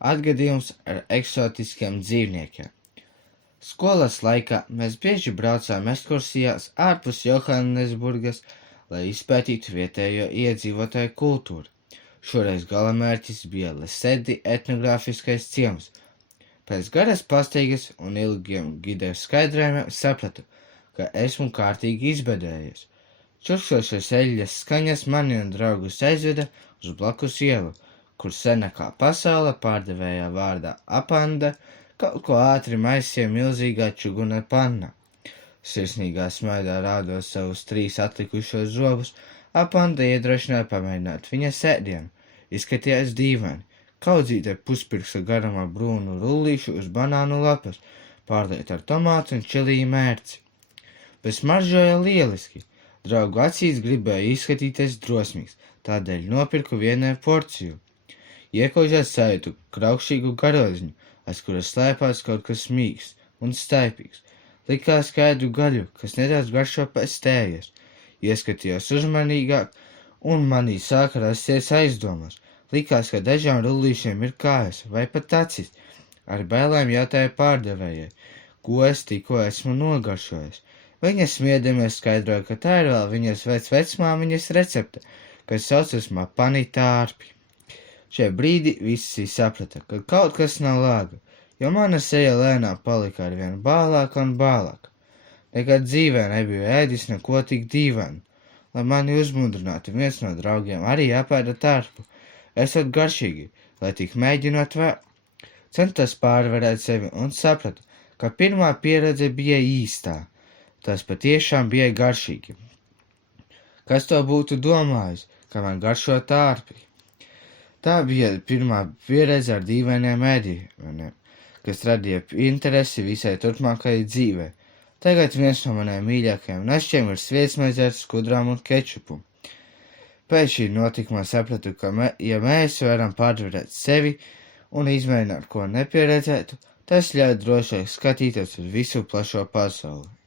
atgadījums ar eksotiskiem dzīvniekiem. Skolas laikā mēs bieži braucām ekskursijās ārpus Johannesburgas, lai izpētītu vietējo iedzīvotāju kultūru. Šoreiz galamērķis bija Lesedi etnogrāfiskais ciems. Pēc garas pastaigas un ilgiem gides skaidrojumiem sapratu, ka esmu kārtīgi izbedējies. Čurkšošas eļļas skaņas mani un draugus aizveda uz blakus ielu, kur senākā pasaule pārdevējā vārdā Apanda kaut ko ātri maisīja milzīgā čuguna panna. Sirsnīgā smaidā rādot savus 3 atlikušos zobus, Apanda iedrošināja pamēģināt viņa sēdienu. Izskatījās dīvaini, kaudzīta puspirksta garumā brūnu rullīšu uz banānu lapas, pārliet ar tomātu un čiliju mērci. Bet smaržoja lieliski. Draugu acīs gribēja izskatīties drosmīgs, tādēļ nopirku vienai porciju. Iekožās sajūtu kraukšīgu garoziņu, aiz kuras slēpās kaut kas mīgs un staipīgs. Likās skaidru gaļu, kas nedaudz garšo pēc tējas. Ieskatījos uzmanīgāk, un manī sāka rasties aizdomas. Likās, ka dažām rullīšiem ir kājas vai pat acis. Ar bailēm jautāja pārdevējai, ko es tikko esmu nogaršojis. Viņa smiedamies skaidroja, ka tā ir vēl viņas vecmāmiņas recepte, kas saucas mapani tārpi. Šajā brīdī visi saprata, ka kaut kas nav labi, jo mana seja lēnām palika arvien bālāka un bālāka. Nekad dzīvē nebiju ēdis neko tik dīvainu. Lai mani uzmundrinātu, viens no draugiem arī apēda tārpu. Esot garšīgi, lai tik mēģinot vēl. Centos pārvarēt sevi un sapratu, ka pirmā pieredze bija īstā. Tas patiešām bija garšīgi. Kas to būtu domājis, ka man garšo tārpi? Tā bija pirmā pieredze ar dīvainiem ēdieniem, kas radīja interesi visai turpmākajai dzīvei. Tagad viens no maniem mīļākajiem našķiem ir sviestmaize ar skudrām un kečupu. Pēc šī notikuma sapratu, ka ja mēs varam pārvarēt sevi un izmēģināt ko nepieredzētu, tas ļauj drošāk skatīties uz visu plašo pasauli.